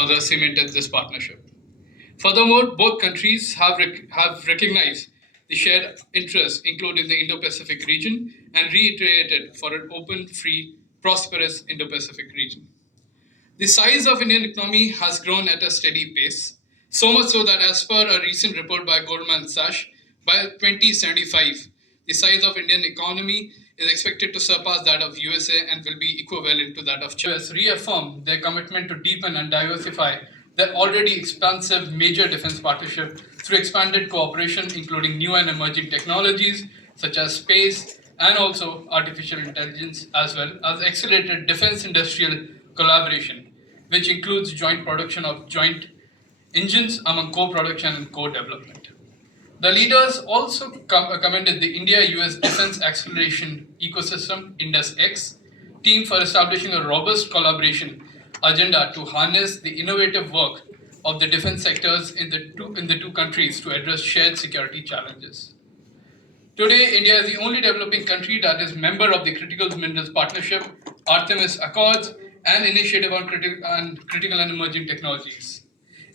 further cemented this partnership. Furthermore, both countries have recognized the shared interests, including the Indo-Pacific region, and reiterated for an open, free, prosperous Indo-Pacific region. The size of Indian economy has grown at a steady pace, so much so that as per a recent report by Goldman Sachs, by 2075, the size of Indian economy is expected to surpass that of USA and will be equivalent to that of China. US reaffirmed their commitment to deepen and diversify their already expansive major defense partnership through expanded cooperation, including new and emerging technologies such as space and also artificial intelligence, as well as accelerated defense industrial collaboration, which includes joint production of joint engines among co-production and co-development. The leaders also commended the India-US Defense Acceleration Ecosystem (INDUS-X) team for establishing a robust collaboration agenda to harness the innovative work of the defense sectors in the two countries to address shared security challenges. Today, India is the only developing country that is member of the Critical Minerals Partnership, Artemis Accords, and Initiative on Critical and Emerging Technologies.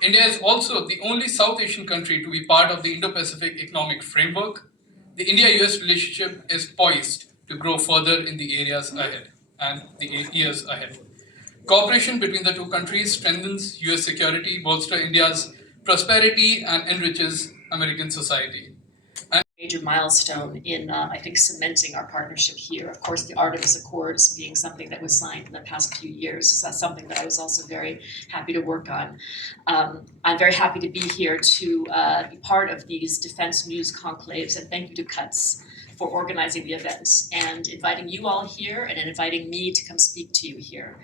India is also the only South Asian country to be part of the Indo-Pacific Economic Framework. The India-US relationship is poised to grow further in the areas ahead and the years ahead. Cooperation between the two countries strengthens US security, bolsters India's prosperity, and enriches American society. Major milestone in, I think, cementing our partnership here. Of course, the Artemis Accords being something that was signed in the past few years. So that's something that I was also very happy to work on. I'm very happy to be here to be part of these defense news conclaves, and thank you to CUTS for organizing the event and inviting you all here and inviting me to come speak to you here.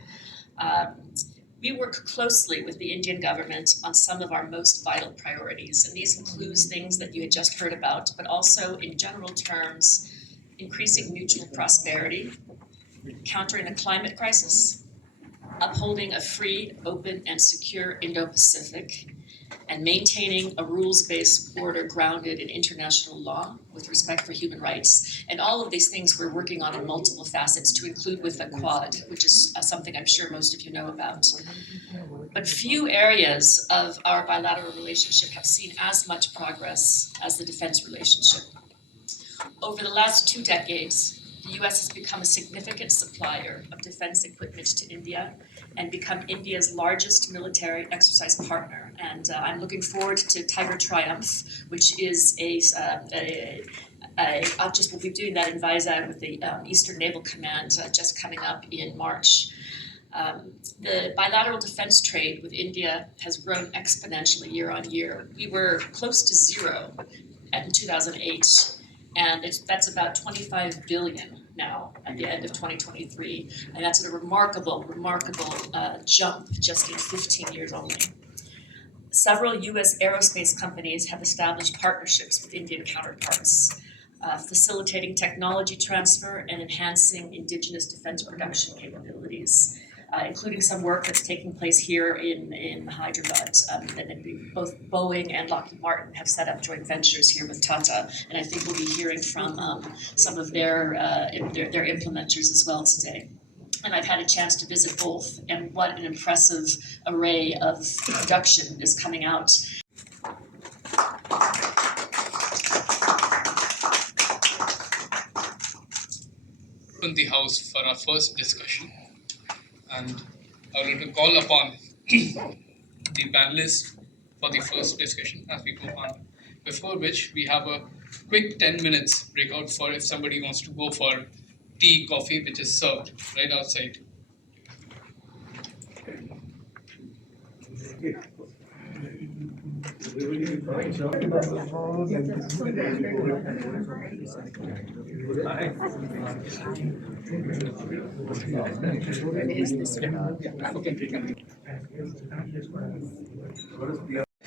We work closely with the Indian government on some of our most vital priorities, and these include things that you had just heard about, but also in general terms, increasing mutual prosperity, countering the climate crisis, upholding a free, open, and secure Indo-Pacific, and maintaining a rules-based order grounded in international law with respect for human rights. And all of these things we're working on in multiple facets, to include with the Quad, which is something I'm sure most of you know about. But few areas of our bilateral relationship have seen as much progress as the defense relationship. Over the last 2 decades, the US has become a significant supplier of defense equipment to India and become India's largest military exercise partner. And I'm looking forward to Tiger Triumph, which is we'll be doing that in Vizag with the Eastern Naval Command just coming up in March. The bilateral defense trade with India has grown exponentially year on year. We were close to zero in 2008. And that's about 25 billion now at the end of 2023. And that's a remarkable jump just in 15 years only. Several US aerospace companies have established partnerships with Indian counterparts, facilitating technology transfer and enhancing indigenous defense production capabilities. Including some work that's taking place here in Hyderabad. And both Boeing and Lockheed Martin have set up joint ventures here with Tata, and I think we'll be hearing from some of their implementers as well today. And I've had a chance to visit both, and what an impressive array of production is coming out. Open the house for our first discussion. And I would like to call upon the panelists for the first discussion as we go on. Before which we have a quick 10 minutes breakout for if somebody wants to go for tea, coffee, which is served right outside.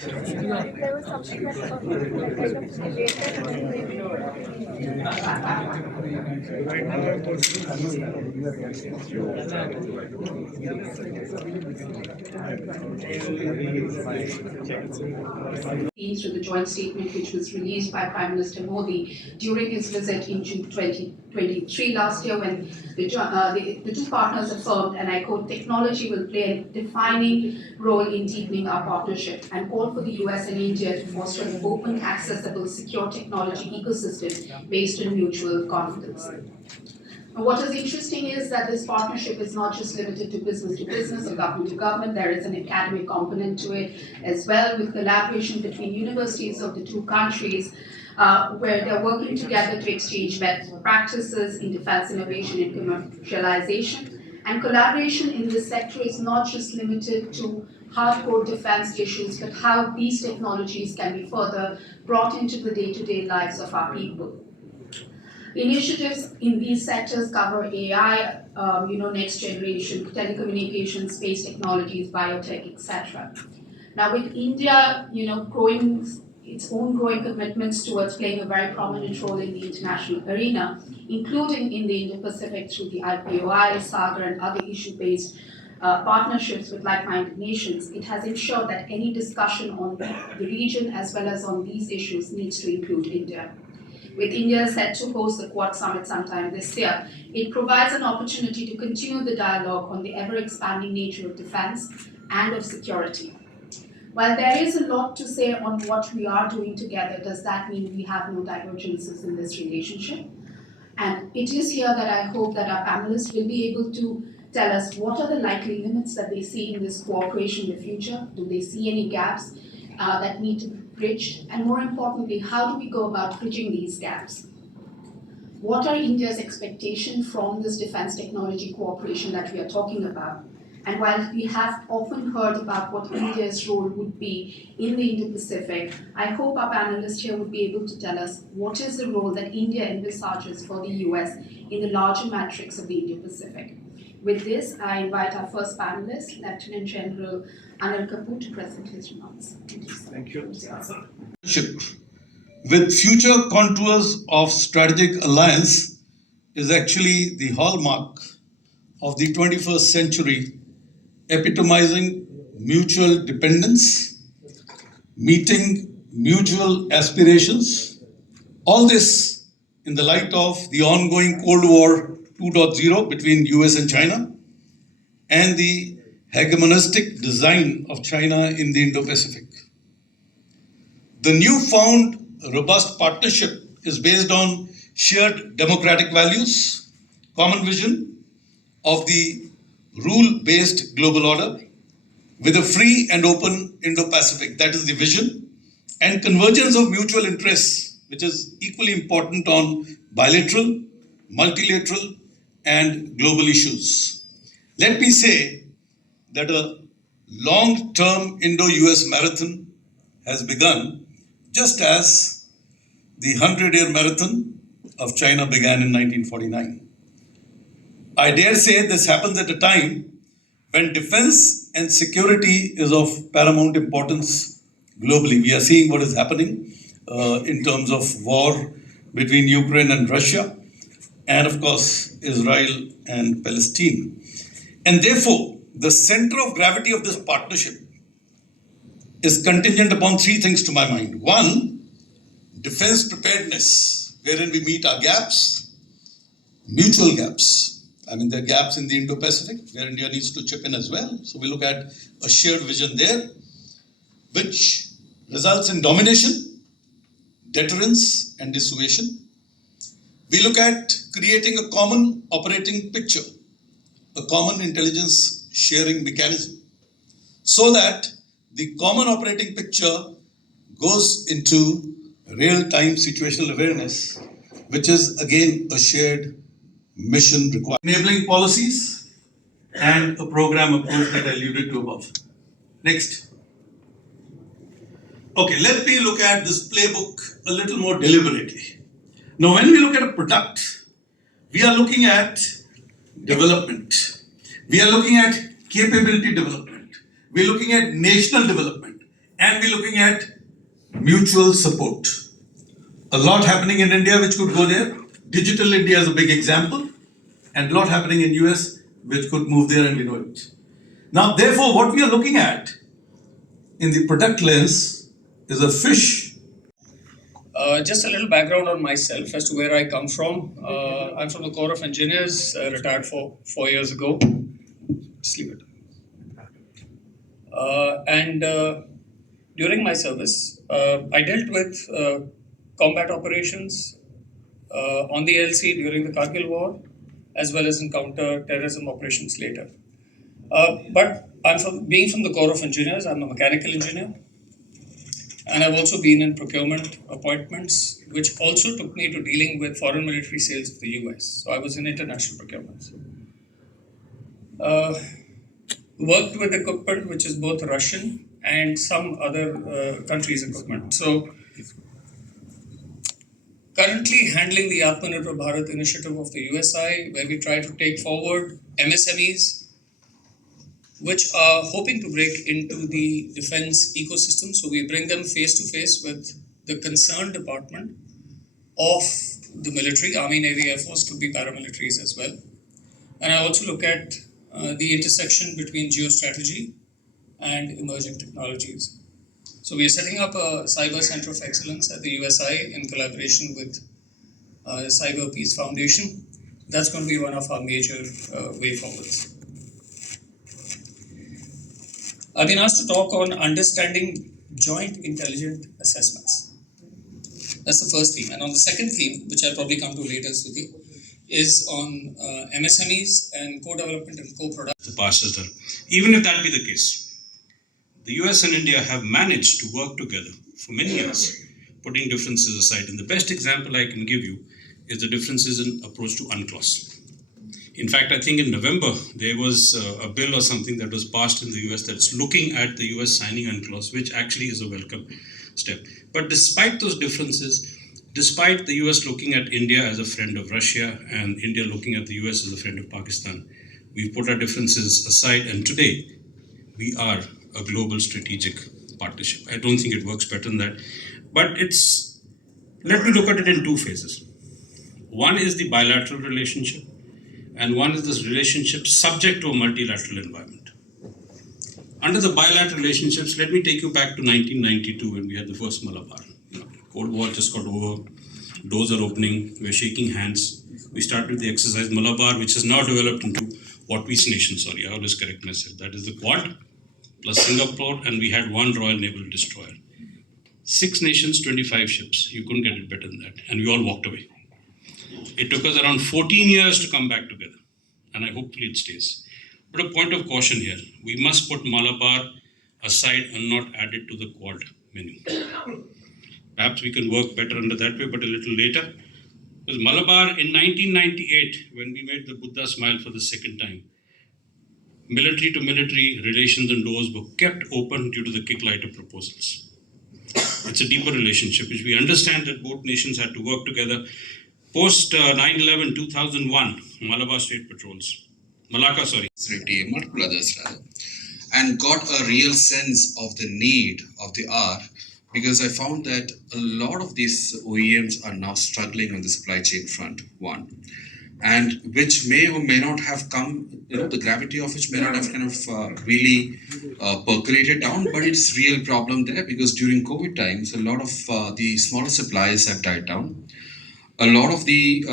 There was something that kind of through the joint statement which was released by Prime Minister Modi during his visit in June 2020. 23 last year when the two partners affirmed, and I quote, technology will play a defining role in deepening our partnership, and called for the US and India to foster an open, accessible, secure technology ecosystem based on mutual confidence. And what is interesting is that this partnership is not just limited to business or government to government. There is an academic component to it as well, with collaboration between universities of the two countries, where they're working together to exchange best practices in defense innovation and commercialization. And collaboration in this sector is not just limited to hardcore defense issues, but how these technologies can be further brought into the day-to-day lives of our people. Initiatives in these sectors cover AI, next generation telecommunications, space technologies, biotech, etc. Now, with India, growing its own growing commitments towards playing a very prominent role in the international arena, including in the Indo-Pacific through the IPOI, SAGAR, and other issue-based partnerships with like-minded nations, it has ensured that any discussion on the region as well as on these issues needs to include India. With India set to host the Quad Summit sometime this year, it provides an opportunity to continue the dialogue on the ever-expanding nature of defense and of security. While there is a lot to say on what we are doing together, does that mean we have no divergences in this relationship? And it is here that I hope that our panelists will be able to tell us what are the likely limits that they see in this cooperation in the future. Do they see any gaps that need to be bridged? And more importantly, how do we go about bridging these gaps? What are India's expectations from this defense technology cooperation that we are talking about? And while we have often heard about what India's role would be in the Indo-Pacific, I hope our panelists here would be able to tell us what is the role that India envisages for the US in the larger matrix of the Indo-Pacific. With this, I invite our first panelist, Lieutenant General Anil Kapoor, to present his remarks. Thank you. With future contours of strategic alliance is actually the hallmark of the 21st century, epitomizing mutual dependence, meeting mutual aspirations, all this in the light of the ongoing Cold War 2.0 between US and China and the hegemonistic design of China in the Indo-Pacific. The newfound robust partnership is based on shared democratic values, common vision of the rule-based global order with a free and open Indo-Pacific, that is the vision, and convergence of mutual interests, which is equally important on bilateral, multilateral, and global issues. Let me say that a long-term Indo-US marathon has begun, just as the 100-year marathon of China began in 1949. I dare say this happens at a time when defense and security is of paramount importance globally. We are seeing what is happening in terms of war between Ukraine and Russia, and of course, Israel and Palestine. And therefore, the center of gravity of this partnership is contingent upon three things to my mind. One, defense preparedness, wherein we meet our gaps, mutual gaps. I mean, there are gaps in the Indo-Pacific where India needs to chip in as well. So we look at a shared vision there, which results in domination, deterrence, and dissuasion. We look at creating a common operating picture, a common intelligence sharing mechanism, so that the common operating picture goes into real-time situational awareness, which is again a shared mission required. Enabling policies and a program approach that I alluded to above. Next. Okay, let me look at this playbook a little more deliberately. Now, when we look at a product, we are looking at development. We are looking at capability development. We're looking at national development. And we're looking at mutual support. A lot happening in India which could go there. Digital India is a big example, and a lot happening in US which could move there, and we know it. Now, therefore, what we are looking at in the product lens is a fish Just a little background on myself as to where I come from. I'm from the Corps of Engineers, retired 4 years ago. Sleep it. And during my service, I dealt with combat operations on the LC during the Kargil War, as well as in counter-terrorism operations later. But being from the Corps of Engineers, I'm a mechanical engineer. And I've also been in procurement appointments, which also took me to dealing with foreign military sales of the US. So I was in international procurements. Worked with equipment which is both Russian and some other countries' equipment. So currently handling the Atmanirbhar Bharat initiative of the USI, where we try to take forward MSMEs, which are hoping to break into the defense ecosystem. So we bring them face to face with the concerned department of the military, Army, Navy, Air Force, could be paramilitaries as well. And I also look at the intersection between geostrategy and emerging technologies. So we are setting up a Cyber Center of Excellence at the USI in collaboration with Cyber Peace Foundation. That's going to be one of our major way forwards. I've been asked to talk on understanding joint intelligent assessments. That's the first theme. And on the second theme, which I'll probably come to later, Suti, is on MSMEs and co-development and co-production. The past has done. Even if that be the case, the US and India have managed to work together for many years, putting differences aside. And the best example I can give you is the differences in approach to UNCLOS. In fact, I think in November, there was a bill or something that was passed in the US that's looking at the US signing UNCLOS, which actually is a welcome step. But despite those differences, despite the US looking at India as a friend of Russia and India looking at the US as a friend of Pakistan, we put our differences aside, and today we are a global strategic partnership. I don't think it works better than that. But let me look at it in two phases. One is the bilateral relationship, and one is this relationship subject to a multilateral environment. Under the bilateral relationships, let me take you back to 1992 when we had the first Malabar. Cold War just got over, doors are opening, we're shaking hands. We started the exercise Malabar, which has now developed into what we nation, I always correct myself. That is the Quad plus Singapore, and we had one Royal Naval Destroyer. 6 nations, 25 ships. You couldn't get it better than that. And we all walked away. It took us around 14 years to come back together, and hopefully it stays. But a point of caution here, we must put Malabar aside and not add it to the Quad menu. Perhaps we can work better under that way, but a little later. Because Malabar in 1998, when we made the Buddha smile for the second time, military to military relations and doors were kept open due to the Kick-Lighter proposals. It's a deeper relationship, which we understand that both nations had to work together. Post 9/11, 2001, Malabar State Patrols, Multiple others rather, and got a real sense of the need of the hour, because I found that a lot of these OEMs are now struggling on the supply chain front, one, and which may or may not have come, the gravity of which may not have kind of really percolated down, but it's real problem there, because during COVID times, a lot of the smaller suppliers have died down. A lot of the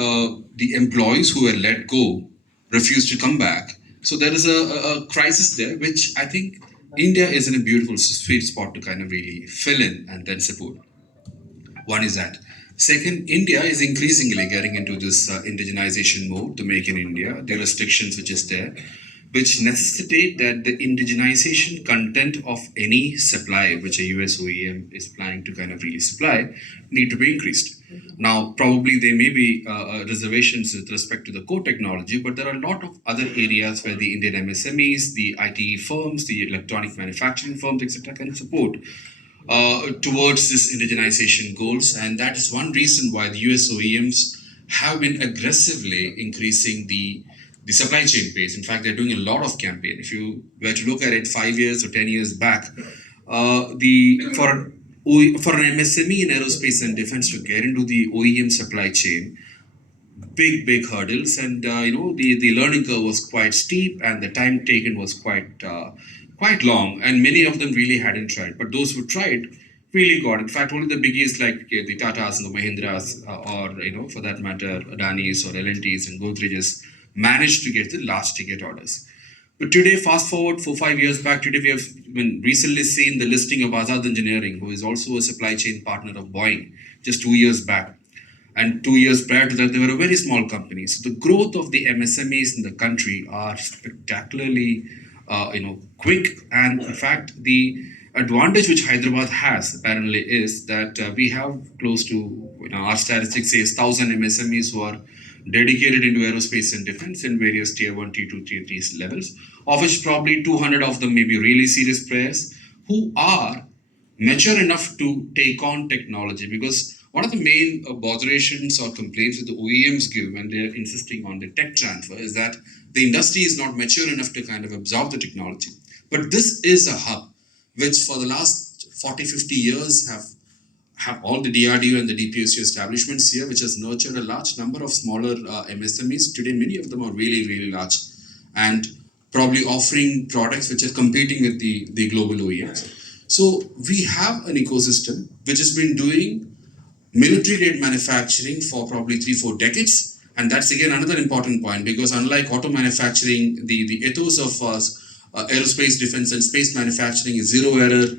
employees who were let go refused to come back. So there is a crisis there, which I think India is in a beautiful sweet spot to kind of really fill in and then support. One is that. Second, India is increasingly getting into this indigenization mode, the Make in India, the restrictions which is there, which necessitate that the indigenization content of any supply which a US OEM is planning to kind of really supply need to be increased. Now, probably there may be reservations with respect to the core technology, but there are a lot of other areas where the Indian MSMEs, the IT firms, the electronic manufacturing firms, etc. can support towards this indigenization goals. And that is one reason why the US OEMs have been aggressively increasing the supply chain pace. In fact, they're doing a lot of campaign. If you were to look at it 5 years or 10 years back, for an MSME in aerospace and defense to get into the OEM supply chain, big hurdles, and the learning curve was quite steep, and the time taken was quite long, and many of them really hadn't tried. But those who tried really got. In fact, only the biggies like the Tatas and the Mahindras, or for that matter, Adanis or L&Ts and Godrej's managed to get the large ticket orders. But today, fast forward 4-5 years back, today we have recently seen the listing of Azad Engineering, who is also a supply chain partner of Boeing, just 2 years back. And 2 years prior to that, they were a very small company. So the growth of the MSMEs in the country are spectacularly, quick. And in fact, the advantage which Hyderabad has apparently is that we have close to, our statistics says 1,000 MSMEs who are dedicated into aerospace and defense in various tier 1, tier 2, tier 3 levels, of which probably 200 of them may be really serious players who are mature enough to take on technology. Because one of the main botherations or complaints that the OEMs give when they're insisting on the tech transfer is that the industry is not mature enough to kind of absorb the technology. But this is a hub which for the last 40-50 years have all the DRDO and the DPSU establishments here, which has nurtured a large number of smaller MSMEs. Today, many of them are really, really large and probably offering products which are competing with the global OEMs. So we have an ecosystem which has been doing military-grade manufacturing for probably 3-4 decades. And that's again another important point, because unlike auto manufacturing, the ethos of aerospace, defense and space manufacturing is zero error,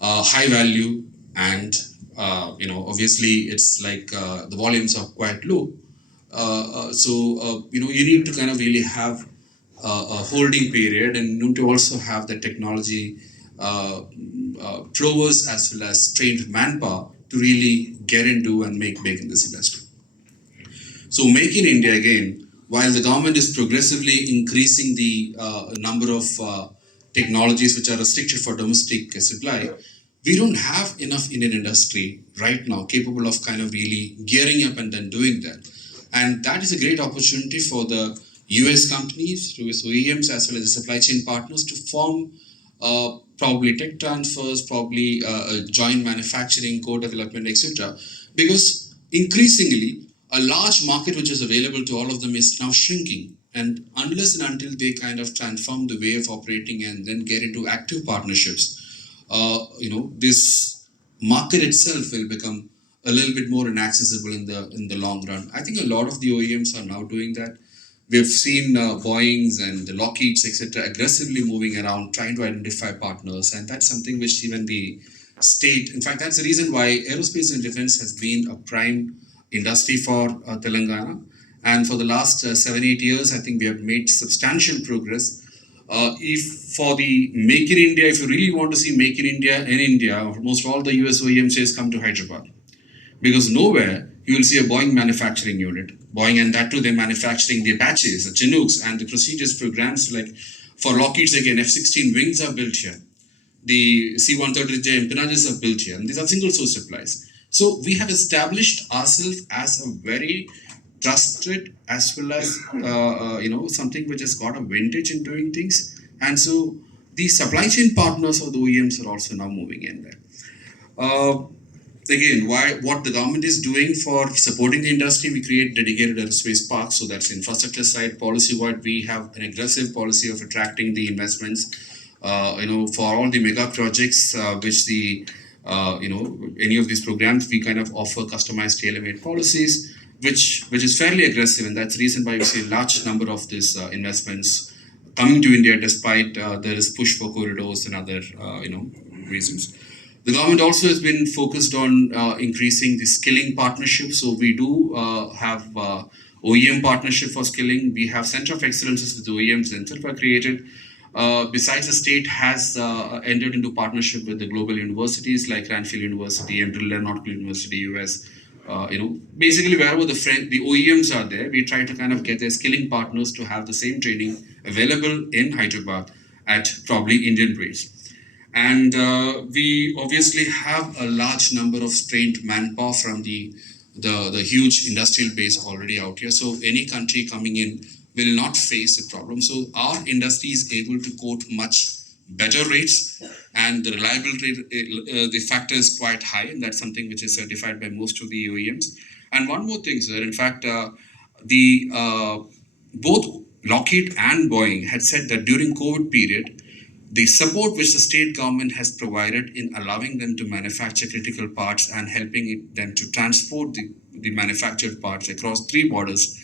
high value, and obviously it's like the volumes are quite low. So you need to kind of really have a holding period, and you need to also have the technology prowess as well as trained manpower to really get into and make big in this industry. So Make in India again, while the government is progressively increasing the number of technologies which are restricted for domestic supply, we don't have enough Indian industry right now capable of kind of really gearing up and then doing that. And that is a great opportunity for the US companies, US OEMs, as well as the supply chain partners to form probably tech transfers, probably joint manufacturing, co-development, etc. Because increasingly, a large market which is available to all of them is now shrinking. And unless and until they kind of transform the way of operating and then get into active partnerships, this market itself will become a little bit more inaccessible in the long run. I think a lot of the OEMs are now doing that. We've seen Boeings and the Lockheeds, etc., aggressively moving around, trying to identify partners, and that's something which even the state, in fact, that's the reason why aerospace and defense has been a prime industry for Telangana. And for the last 7-8 years, I think we have made substantial progress. If for the Make in India, if you really want to see Make in India, almost all the US OEMs says come to Hyderabad. Because nowhere you will see a Boeing manufacturing unit. Boeing, and that too, they're manufacturing the Apaches, the Chinooks, and the prestigious programs like for Lockheed's again, F-16 wings are built here. The C-130J empennages are built here, and these are single source supplies. So we have established ourselves as a very trusted as well as something which has got a vintage in doing things. And so the supply chain partners of the OEMs are also now moving in there. Again, what the government is doing for supporting the industry, we create dedicated aerospace parks. So that's infrastructure side, policy-wide, we have an aggressive policy of attracting the investments. For all the mega projects, which the any of these programs, we kind of offer customized tailor-made policies, which is fairly aggressive, and that's the reason why we see a large number of these investments coming to India, despite there is push for corridors and other reasons. The government also has been focused on increasing the skilling partnership. So we do have OEM partnership for skilling. We have Center of Excellences with OEMs themselves are created. Besides, the state has entered into partnership with the global universities like Cranfield University and Brilla Nautical University, US. Basically wherever the OEMs are there, we try to kind of get their skilling partners to have the same training available in Hyderabad at probably Indian rates. And we obviously have a large number of trained manpower from the huge industrial base already out here. So any country coming in will not face a problem. So our industry is able to quote much better rates, and the reliability, the factor is quite high, and that's something which is certified by most of the OEMs. And one more thing, sir, in fact, both Lockheed and Boeing had said that during COVID period, the support which the state government has provided in allowing them to manufacture critical parts and helping them to transport the manufactured parts across 3 borders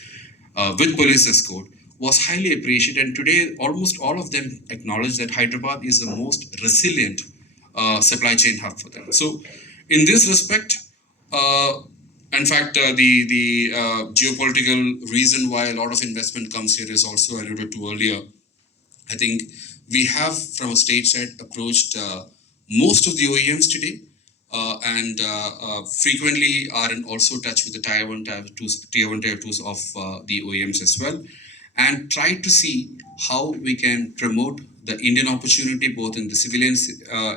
with police escort was highly appreciated. And today, almost all of them acknowledge that Hyderabad is the most resilient supply chain hub for them. So, in this respect, in fact, the geopolitical reason why a lot of investment comes here is also alluded to earlier. I think we have, from a state side, approached most of the OEMs today, and frequently are in also touch with the tier 1, tier 2s of the OEMs as well, and try to see how we can promote the Indian opportunity both in the civilian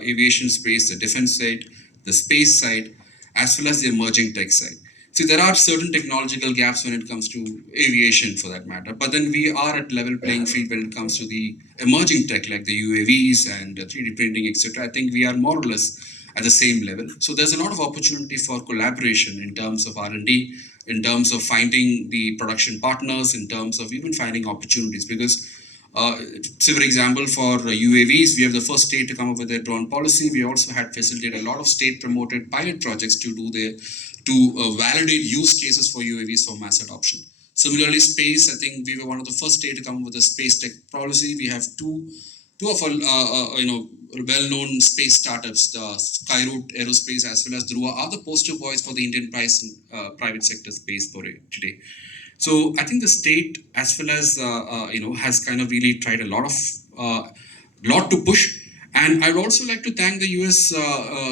aviation space, the defense side, the space side, as well as the emerging tech side. See, there are certain technological gaps when it comes to aviation for that matter, but then we are at level playing field when it comes to the emerging tech like the UAVs and 3D printing, etc. I think we are more or less at the same level. So there's a lot of opportunity for collaboration in terms of R&D, in terms of finding the production partners, in terms of even finding opportunities. Because, say for example, for UAVs, we have the first state to come up with their drone policy. We also had facilitated a lot of state-promoted pilot projects to validate use cases for UAVs for mass adoption. Similarly, space, I think we were one of the first state to come up with a space tech policy. We have two of our well-known space startups, the Skyroot Aerospace as well as Dhruva, are the poster boys for the Indian private sector space for it today. So I think the state as well as has kind of really tried a lot to push. And I'd also like to thank the US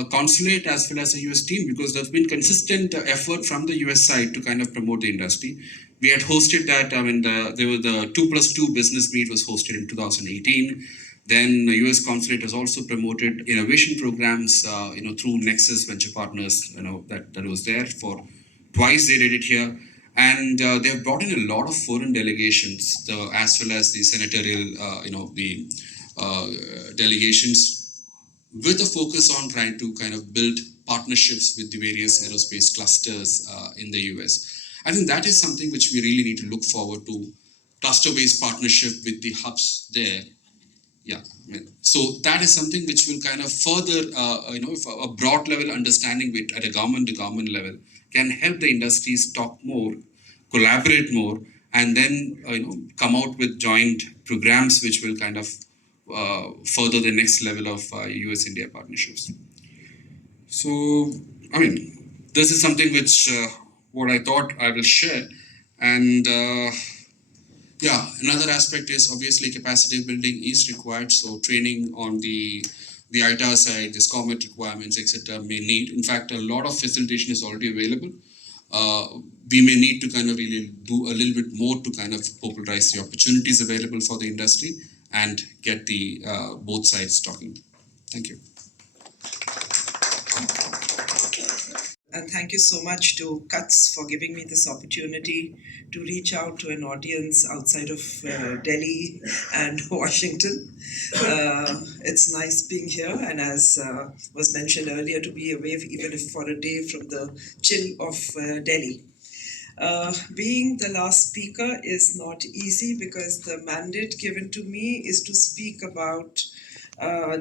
consulate as well as the US team, because there's been consistent effort from the US side to kind of promote the industry. We had hosted that, the 2+2 business meet was hosted in 2018. Then the US consulate has also promoted innovation programs, through Nexus Venture Partners, that was there for twice they did it here. And they've brought in a lot of foreign delegations, as well as the senatorial, delegations, with a focus on trying to kind of build partnerships with the various aerospace clusters in the US. I think that is something which we really need to look forward to, cluster-based partnership with the hubs there. Yeah, so that is something which will kind of further, a broad level understanding at a government-to-government level can help the industries talk more, collaborate more, and then come out with joint programs which will kind of further the next level of US-India partnerships. So, this is something which what I thought I will share. And another aspect is obviously capacity building is required. So training on the ITAR side, the SCOMET requirements, etc. may need. In fact, a lot of facilitation is already available. We may need to kind of really do a little bit more to kind of popularize the opportunities available for the industry and get the both sides talking. Thank you. And thank you so much to CUTS for giving me this opportunity to reach out to an audience outside of Delhi and Washington. It's nice being here, and as was mentioned earlier, to be away even if for a day from the chill of Delhi. Being the last speaker is not easy because the mandate given to me is to speak about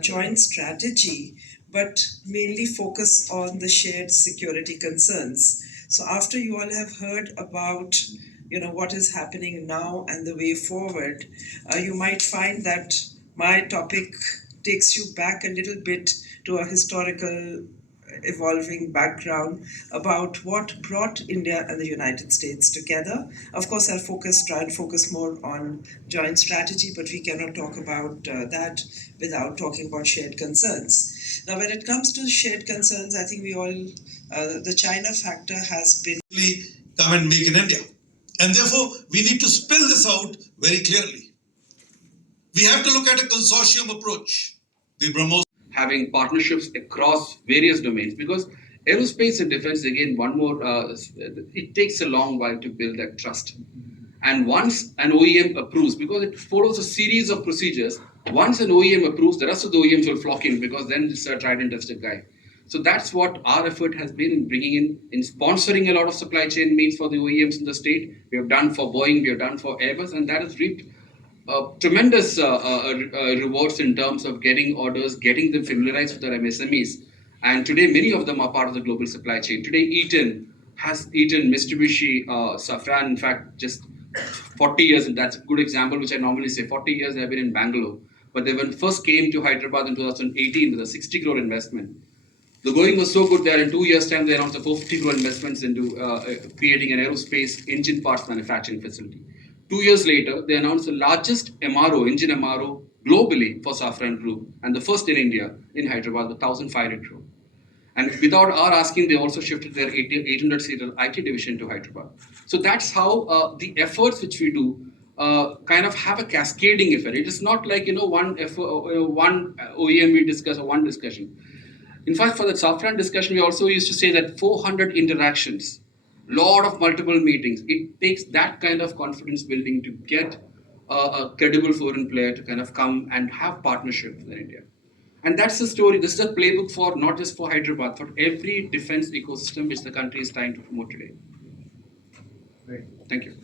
joint strategy, but mainly focus on the shared security concerns. So after you all have heard about what is happening now and the way forward, you might find that my topic takes you back a little bit to a historical evolving background about what brought India and the United States together. Of course, I'll try and focus more on joint strategy, but we cannot talk about that without talking about shared concerns. Now, when it comes to shared concerns, I think we all, the China factor has been come and make in India. And therefore, we need to spell this out very clearly. We have to look at a consortium approach. The BrahMos Having partnerships across various domains, because aerospace and defense, again, it takes a long while to build that trust. And once an OEM approves, because it follows a series of procedures, once an OEM approves, the rest of the OEMs will flock in, because then it's a tried and tested guy. So that's what our effort has been in bringing in sponsoring a lot of supply chain meets for the OEMs in the state. We have done for Boeing, we have done for Airbus, and that has reaped tremendous rewards in terms of getting orders, getting them familiarized with our MSMEs. And today, many of them are part of the global supply chain. Today, Eaton, Mitsubishi, Safran, in fact, just 40 years, and that's a good example, which I normally say 40 years they've been in Bangalore. But they when first came to Hyderabad in 2018 with a 60 crore investment. The going was so good that in 2 years' time they announced a 450 crore investments into creating an aerospace engine parts manufacturing facility. 2 years later, they announced the largest MRO, engine MRO, globally for Safran Group, and the first in India, in Hyderabad, with 1,500 crore. And without our asking, they also shifted their 800-seater IT division to Hyderabad. So that's how the efforts which we do kind of have a cascading effect. It is not like one OEM we discuss or one discussion. In fact, for the Safran discussion, we also used to say that 400 interactions, lot of multiple meetings. It takes that kind of confidence building to get a credible foreign player to kind of come and have partnership with India. And that's the story. This is a playbook for not just for Hyderabad, for every defense ecosystem which the country is trying to promote today. Great. Thank you.